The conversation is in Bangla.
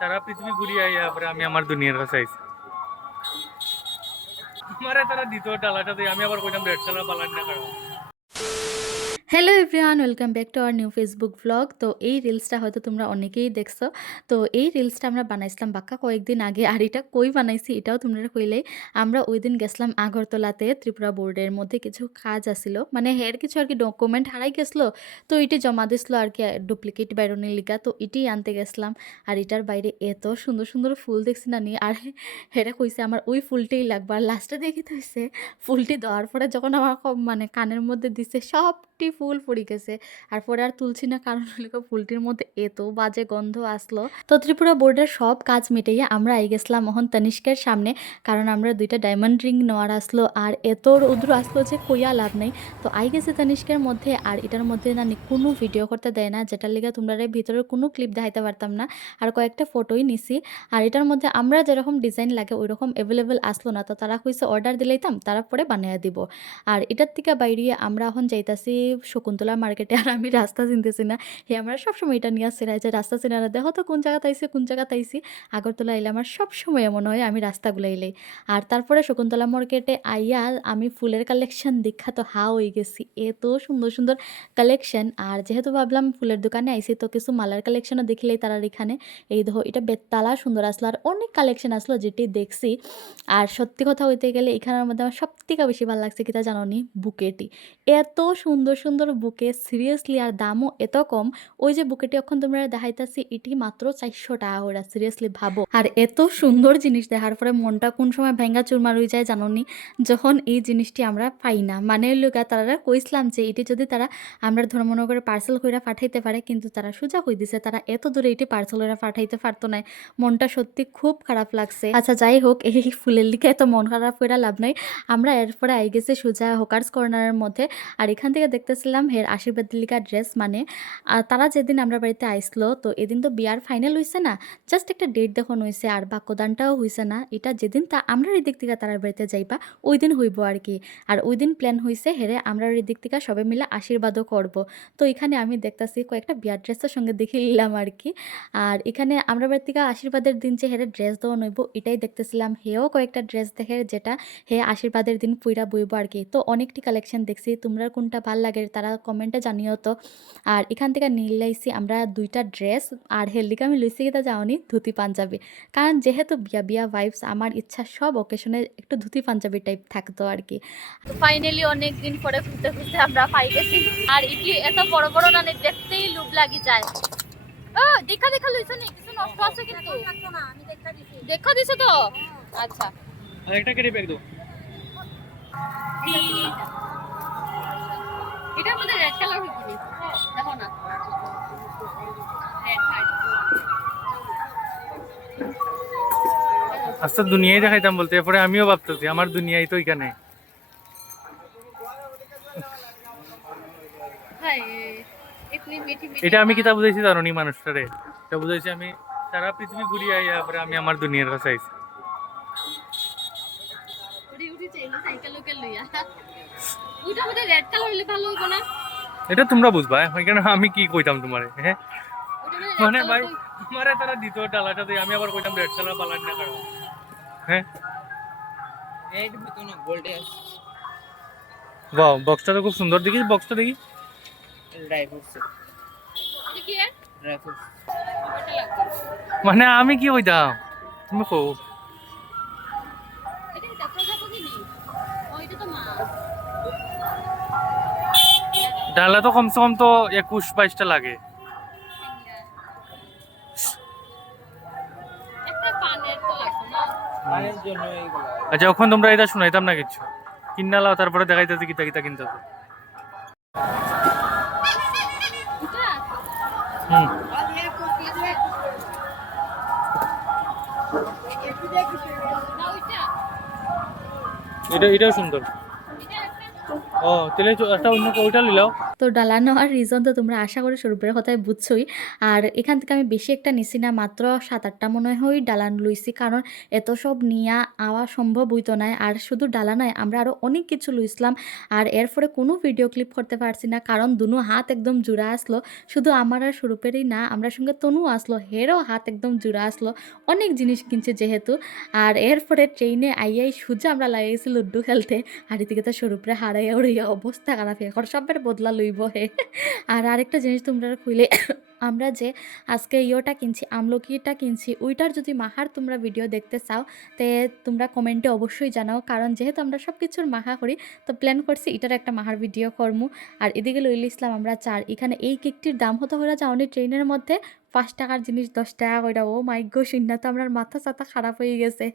সারা পৃথিবী ঘুরিয়ে আইয়া পরে আমি আমার দুনিয়ার কাছে আইছি। আমারে তারা দ্বিতীয় ডালাটাতে আমি আবার কইলাম রেড কালার বালার না কারণ hello everyone, welcome back to our new Facebook blog. তো এই রিলসটা হয়তো তোমরা অনেকেই দেখছো। তো এই রিলসটা আমরা বানাইছিলাম বাক্কা কয়েকদিন আগে। আর এটা কই বানাইছি এটাও তোমরা কইলেই। আমরা ওই দিন গেছিলাম আগরতলাতে, ত্রিপুরা বোর্ডের মধ্যে কিছু কাজ আসিল, মানে হের কিছু আর কি ডকুমেন্ট হারাই গেছিলো। তো এটি জমা দিছিল আর কি ডুপ্লিকেট বাইরনের লিগা। তো এটি আনতে গেছিলাম। আর এটার বাইরে এত সুন্দর সুন্দর ফুল দেখছি না নি। আর হেরা কইছে আমার ওই ফুলটাই লাগবে। আর লাস্টে দেখি তো হইছে ফুলটি দেওয়ার পরে যখন আমার মানে কানের মধ্যে দিছে সবটি ফুল পড়ে গেছে। আর পরে আর তুলছি না, কারণ হলো ফুলটির মধ্যে এত বাজে গন্ধ আসলো। তো ত্রিপুরা বোর্ডের সব কাজ মিটাইয়া আমরা আই গেছিলাম মোহন তনিষ্কের সামনে, কারণ আমরা দুইটা ডায়মন্ড রিং নেওয়ার আসলো। আর এত রৌদ্র আসলো যে কইয়া লাভ নেই। তো আই গেছে তনিষ্কের মধ্যে। আর এটার মধ্যে না কোনো ভিডিও করতে দেয় না, যেটার লিগে তোমরা ভিতরের কোনো ক্লিপ দেখাইতে পারতাম না। আর কয়েকটা ফটোই নিছি। আর এটার মধ্যে আমরা যেরকম ডিজাইন লাগে ওই রকম অ্যাভেলেবেল আসলো না। তো তারা কইছে অর্ডার দিলেইতাম, তারা পরে বানিয়ে দিব। আর এটার থেকে বাইরে আমরা এখন যাইতাছি শকুন্তলা মার্কেটে। আর আমি রাস্তা চিনতেছি না। আমরা সবসময় এটা নিয়ে আসছি যে রাস্তা চিনা না, দেখো তো কোন জায়গাতে আইছি কোন জায়গাতে আইছি। আগরতলা এলে আমার সবসময় এমন হয় আমি রাস্তাগুলো এলেই। আর তারপরে শকুন্তলা মার্কেটে আইয়া আমি ফুলের কালেকশন দেখা তো হা হয়ে গেছি। এত সুন্দর সুন্দর কালেকশন। আর যেহেতু ভাবলাম ফুলের দোকানে আইছি, তো কিছু মালার কালেকশনও দেখিলেই তারা এখানে। এই দেখো এটা বেতালা সুন্দর আসলো। আর অনেক কালেকশন আসলো যেটি দেখছি। আর সত্যি কথা হইতে গেলে এখানের মধ্যে আমার সবথেকে বেশি ভালো লাগছে কিতা জানো নি, বুকেটি। এত সুন্দর সুন্দর বুকে, সিরিয়াসলি। আর দামও এত কম। ওই যে বুকেটি এখন তোমরা দেখাইতাছি এটি মাত্র 400 টাকা করে, সিরিয়াসলি ভাবো। আর এত সুন্দর জিনিস দেখার পরে মনটা কোন সময় ভেঙ্গা চুরমার হয়ে যায় জানো নি, যখন এই জিনিসটি আমরা পাই না। মানে লোকা তারা কইসলাম যে এটি যদি তারা আমরা ধর্মনগরে করে পার্সেল কইরা পাঠাইতে পারে, কিন্তু তারা সোজা কই দিছে তারা এত দূরে এটি পার্সেল করে পাঠাইতে পারতো না। মনটা সত্যি খুব খারাপ লাগছে। আচ্ছা যাই হোক, এই ফুলের লিগে এত মন খারাপ করে লাভ নাই। আমরা এরপরে আই গেছি সোজা হকার্স কর্নারের মধ্যে। আর এখান থেকে দেখতেছিলাম হের আশীর্বাদ লিগা ড্রেস। মানে তারা যেদিন আমরা বাড়িতে আইসলো, তো এদিন তো বিয়ার ফাইনাল হয়েছে না, জাস্ট একটা ডেট দেখানো হয়েছে আর বাক্যদানটাও হয়েছে না। এটা যেদিন তা আমরা এই দিক থেকে তারা বাড়িতে যাইবা ওই দিন হইব আর কি। আর ওই দিন প্ল্যান হয়েছে হেরে আমরা এই দিক থেকে সবাই মিলে আশীর্বাদও করব। তো এখানে আমি দেখতেছি কয়েকটা বিয়ার ড্রেসের সঙ্গে দেখে নিলাম আর কি। আর এখানে আমরা বাড়ি থেকে আশীর্বাদের দিন যে হেরে ড্রেস দেওয়া নইব এটাই দেখতেছিলাম। হেও কয়েকটা ড্রেস দেখে যেটা হে আশীর্বাদের দিন পুইরা বইব আর কি। তো অনেকটি কালেকশন দেখছি, তোমরা কোনটা ভাল লাগে তারা কমেন্টে জানিও তো। আর এখান থেকে নিলাইছি আমরা দুইটা ড্রেস। আর হেলদিকে আমি লইছি কিতা যাওনি ধুতি পাঞ্জাবি, কারণ যেহেতু বিয়া বিয়া ভাইবস, আমার ইচ্ছা সব অকেশনে একটু ধুতি পাঞ্জাবি টাইপ থাকতো আর কি। তো ফাইনালি অনেক দিন পরে খুঁজতে খুঁজতে আমরা পাই গেছি। আর এটি এত বড় বড় না দেখতেই লুভ লাগি যায়। ও দেখা দেখা লইছ নি, কিছু নষ্ট আছে কিন্তু আমি দেখা দিছি। দেখা দিছো তো? আচ্ছা আরেকটা কেটে ব্যাগ দাও। এটার মধ্যে রেড কালার হইছে, দেখো না রেড কার্ড। আচ্ছা দুনিয়ায় দেখাইতাম বলতে, এরপরে আমিও ভাবতেছি আমার দুনিয়ায় তো এখানে। হাই ইতনি মিঠি মিঠি এটা আমি কিতা বুঝাইছি জানো নি মানুষটারে? এটা বুঝাইছি আমি সারা পৃথিবী ঘুরিয়ে আইয়া পরে আমি আমার দুনিয়ার কাছে আইছি। উড়ি উড়ি চাইলে সাইকেল লোকেল লইয়া ওইটা মধ্যে রেড কালার হইলে ভালো হইব না? এটা তোমরা বুঝবা, এখানে আমি কি কইতাম তোমারে? হ্যাঁ ওইটা মানে মধ্যে ভাই আমারে তারা দ্বিতীয় ডালাটাতে আমি আবার কইতাম রেড কালার বালার না কারণ হ্যাঁ। রেড ভিতর না গোল্ডে আছে। বাহ, বক্সটা তো খুব সুন্দর, দেখি বক্সটা দেখি। ড্রাই ফ্রুটস এটা কি এর ড্রাই ফ্রুটস ওটা লাগবে। মানে আমি কি কইতাম তুমি কও। এটা কি প্রজাপতি নি? ওইটা তো মাছ। ডালা তো কমসে কম তো 21-22টা লাগে। একটা পানের তো লাগবে না? পানের জন্য এইগুলো। আচ্ছা ওখানে তোমরা এটা শুনাইতাম না কিছু, কিনা লাও তারপরে দেখাইতেছি কিতা কিতা কিনতেছে। এটা হুম না ওইটা এটা এটাও সুন্দর। এটা একটা ও তাহলে একটা অন্য ওইটা লিলাও। তো ডালা নেওয়ার রিজন তো তোমরা আশা করি স্বরূপের কথায় বুঝছোই। আর এখান থেকে আমি বেশি একটা নিছি না, মাত্র ৭-৮টা মনে হয় ডালা লইছি, কারণ এত সব নিয়া আওয়া সম্ভব হইতো না। আর শুধু ডালা নয়, আমরা আরও অনেক কিছু লইছিলাম। আর এরপরে কোনো ভিডিও ক্লিপ করতে পারছি না, কারণ দুনো হাত একদম জুড়া আসলো। শুধু আমার আর স্বরূপেরই না, আমরা সঙ্গে তনু আসলো, হেরও হাত একদম জুড়া আসলো, অনেক জিনিস কিনছে যেহেতু। আর এরপরে ট্রেনে আইয়াই সুজা আমরা লাগাইছি লুড্ডু খেলতে। আর এদিকে তো স্বরূপরে হারাইয়া উড়াইয়া অবস্থা খারাপ, এখন সবের বদলা লইব হে। আর আরেকটা জিনিস তোমরা কইলে, আমরা যে আজকে ইয়োটা কিনছি, আমলকিটা কিনছি, ওইটার যদি মাহার তোমরা ভিডিও দেখতে চাও তে তোমরা কমেন্টে অবশ্যই জানাও, কারণ যেহেতু আমরা সব কিছুর মাহা করি তো প্ল্যান করছি এটার একটা মাহার ভিডিও করমু। আর এদিকে লইলে ইসলাম আমরা চার, এখানে এই কেকটির দাম হতো হয়ে যাওনি ট্রেনের মধ্যে 5 টাকার জিনিস 10 টাকা কইরা। ও মাই গো, শুননা তো আমার মাথা চাথা খারাপ হয়ে গেছে।